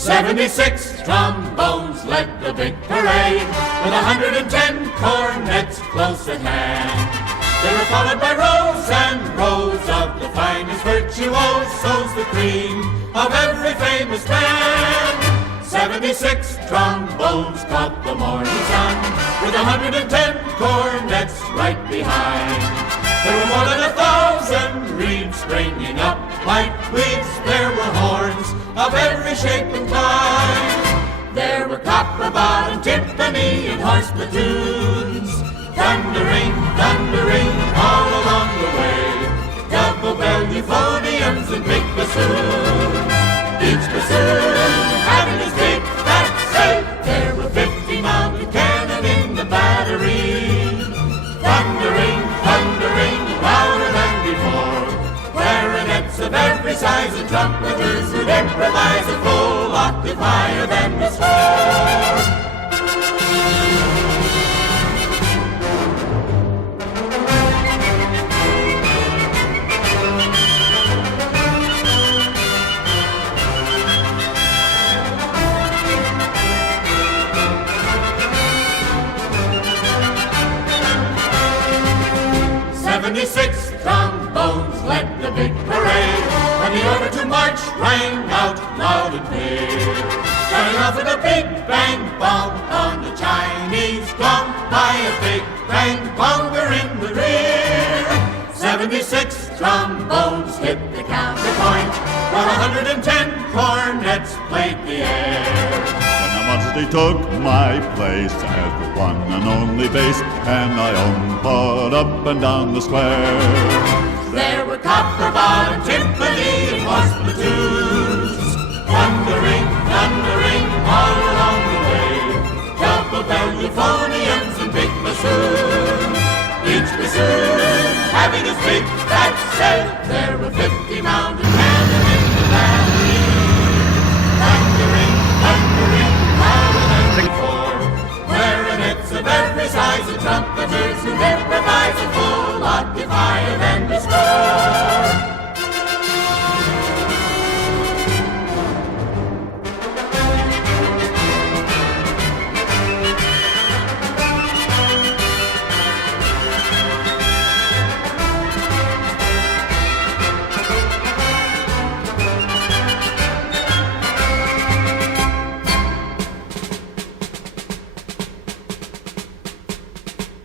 76 trombones led the big parade, with 110 cornets close at hand. They were followed by rows and rows of the finest virtuosos, the cream of every famous band. 76 trombones caught the morning sun, with 110 cornets right behind. There were more than 1,000 reeds springing up like weeds. There were horns of every shape and kind. There were copper-bottom, timpani, and horse platoons, thundering, thundering all along the way. Double-bell euphoniums and big bassoons, each bassoon having his big fat say. There were 50 mounted cannon in the battery, thundering, thundering louder than before. Clarinets of every size and trumpeters who'd improvise a full octave higher than the score. 76 trombones led the big parade, when the order to march rang out loud and clear. Starting off with a big bang bong on the Chinese gong, by a big bang bonger in the rear. 76 trombones hit the counterpoint, while 110 cornets played the air. They took my place as the one and only bass, and I umpa up and down the square. There were copper-bottom, timpani, and horse platoons,